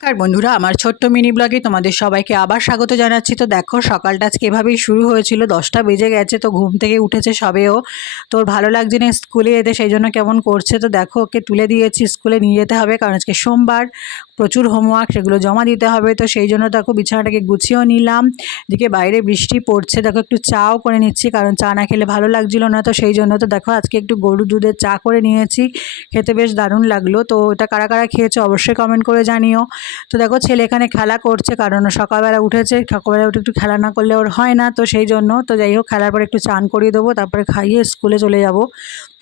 আর বন্ধুরা, আমার ছোট্ট মিনি ব্লগে তোমাদের সবাইকে আবার স্বাগত জানাচ্ছি। তো দেখো, সকালটা আজকে এভাবেই শুরু হয়েছিল, দশটা বেজে গেছে, তো ঘুম থেকে উঠেছে সবেও তোর ভালো লাগছে না স্কুলে যেতে সেই জন্য কেমন করছে? তো দেখো, ওকে তুলে দিয়েছি, স্কুলে নিয়ে যেতে হবে, কারণ আজকে সোমবার। প্রচুর হোমওয়ার্ক সেগুলো জমা দিতে হবে। তো সেই জন্য দেখো বিছানাটাকে গুছিয়েও নিলাম। দিকে বাইরে বৃষ্টি পড়ছে। দেখো একটু চাও করে নিচ্ছি, কারণ চা না খেলে ভালো লাগছিল না। তো সেই জন্য তো দেখো আজকে একটু গরু দুধের চা করে নিয়েছি। খেতে বেশ দারুণ লাগল। তো এটা কারা কারা খেয়েছে অবশ্যই কমেন্ট করে জানিও। তো দেখো ছেলে এখানে খেলা করছে, কারণ সকালবেলা উঠেছে। সকালবেলা উঠে একটু খেলা না করলে ওর হয় না। তো সেই জন্য তো যাই হোক, খেলার পর একটু চান করিয়ে দেবো, তারপরে খাইয়ে স্কুলে চলে যাব।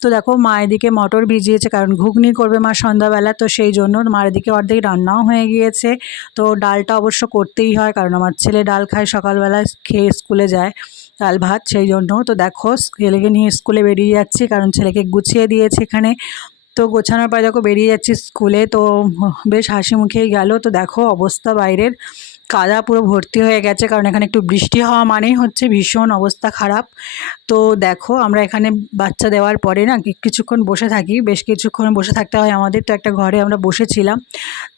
তো দেখো মা এদিকে মটর ভিজিয়েছে, কারণ ঘুগনি করবে মা সন্ধ্যাবেলা। তো সেই জন্য মার এদিকে অর্ধেক রান্নাও হয়ে গিয়েছে। তো ডালটা অবশ্য করতেই হয়, কারণ আমার ছেলে ডাল খায়, সকালবেলা খেয়ে স্কুলে যায় ডাল ভাত, সেই জন্য। তো দেখো, ছেলেকে নিয়ে স্কুলে বেরিয়ে যাচ্ছি, কারণ ছেলেকে গুছিয়ে দিয়েছে এখানে। তো গোছানোর পরে দেখো, বেরিয়ে যাচ্ছি স্কুলে। তো বেশ হাসি মুখেই গেল। তো দেখো, অবস্থা বাইরের। কাদা পুরো ভর্তি হয়ে গেছে, কারণ এখানে একটু বৃষ্টি হওয়া মানেই হচ্ছে ভীষণ অবস্থা খারাপ। তো দেখো, আমরা এখানে বাচ্চা দেওয়ার পরে না কিছুক্ষণ বসে থাকি। বেশ কিছুক্ষণ বসে থাকতে হয় আমাদের। তো একটা ঘরে আমরা বসেছিলাম।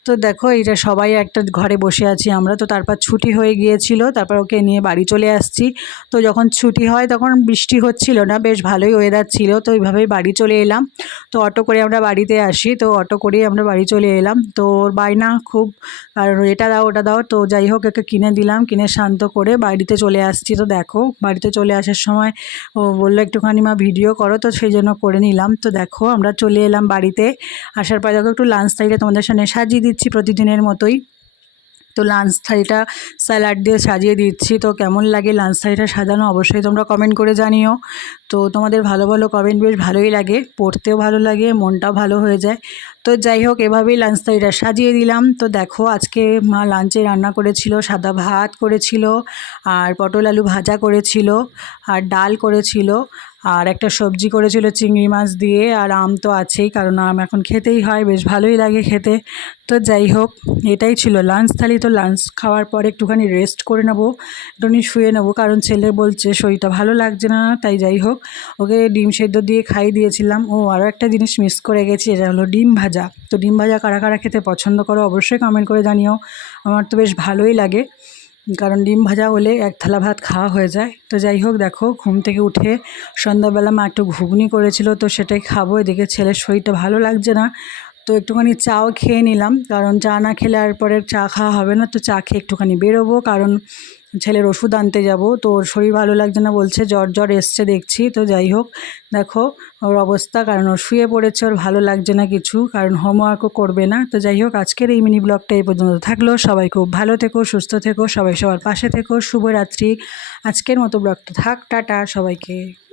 তো দেখো এটা সবাই একটা ঘরে বসে আছি আমরা। তো তারপর ছুটি হয়ে গিয়েছিল, তারপর ওকে নিয়ে বাড়ি চলে আসছি। তো যখন ছুটি হয় তখন বৃষ্টি হচ্ছিল না, বেশ ভালোই ওয়েদার ছিল। তো এইভাবেই বাড়ি চলে এলাম। তো অটো করে আমরা বাড়িতে আসি, তো অটো করেই আমরা বাড়ি চলে এলাম। তো ওর বায়না খুব, আর এটা দাও, ওটা দাও। তো যাই হোক একে কিনে দিলাম, কিনে শান্ত করে বাড়িতে চলে আসছি। তো দেখো, বাড়িতে চলে আসার সময় ও বলল, একটুখানি মা ভিডিও করো। তো সেই জন্য করে নিলাম। তো দেখো, আমরা চলে এলাম বাড়িতে। আসার পর দেখো, একটু লাঞ্চ থাইলে তোমাদের সামনে সাজিয়ে দিচ্ছি প্রতিদিনের মতোই। তো লাঞ্চ থালিটা স্যালাড দিয়ে সাজিয়ে দিচ্ছি। তো কেমন লাগে লাঞ্চ থালিটা সাজানো অবশ্যই তোমরা কমেন্ট করে জানিও। তো তোমাদের ভালো ভালো কমেন্ট বেশ ভালোই লাগে। পড়তেও ভালো লাগে, মনটাও ভালো হয়ে যায়। তো যাই হোক, এভাবেই লাঞ্চ থালিটা সাজিয়ে দিলাম। তো দেখো, আজকে মা লাঞ্চে রান্না করেছিল, সাদা ভাত করেছিল, আর পটল আলু ভাজা করেছিল, আর ডাল করেছিল আর একটা সবজি করেছিল চিংড়ি মাছ দিয়ে, আর আম তো আছেই, কারণ আম এখন খেতেই হয়, বেশ ভালোই লাগে খেতে। তো যাই হোক, এটাই ছিল লাঞ্চ থালি তো লাঞ্চ খাওয়ার পর একটুখানি রেস্ট করে নেব, একটুখানি শুয়ে নেব, কারণ ছেলে বলছে শরীরটা ভালো লাগছে না, তাই যাই হোক, ওকে ডিম সেদ্ধ দিয়ে খাই দিয়েছিলাম। ও আরও একটা জিনিস মিস করে গেছি এটা হলো ডিম ভাজা। তো ডিম ভাজা কারা কারা খেতে পছন্দ করো অবশ্যই কমেন্ট করে জানিও, আমার তো বেশ ভালোই লাগে। কারণ ডিম ভাজা হলে এক থালা ভাত খাওয়া হয়ে যায়। তো যাই হোক, দেখো, ঘুম থেকে উঠে সন্ধ্যাবেলা মা একটু ঘুগনি করেছিল, তো সেটাই খাব। এদিকে ছেলের শরীরটা ভালো লাগছে না, তো একটুখানি চাও খেয়ে নিলাম। কারণ চা না খেলে আর পরে চা খাওয়া হবে না, তো চা খেয়ে একটুখানি বেরোবো। কারণ ছেলের ওষুধ আনতে যাব। তো ওর শরীর ভালো লাগছে না, বলছে, জ্বর জ্বর এসছে, দেখছি। তো যাই হোক, দেখো, ওর অবস্থা, কারণ ওর শুয়ে পড়েছে, ওর ভালো লাগছে না কিছু, কারণ হোমওয়ার্কও করবে না। তো যাই হোক, আজকের এই মিনি ব্লগটা এই পর্যন্ত থাকল। সবাই খুব ভালো থেকো, সুস্থ থেকো, সবাই সবার পাশে থেকো। শুভরাত্রি। আজকের মতো ব্লগটা থাক, টাটা সবাইকে।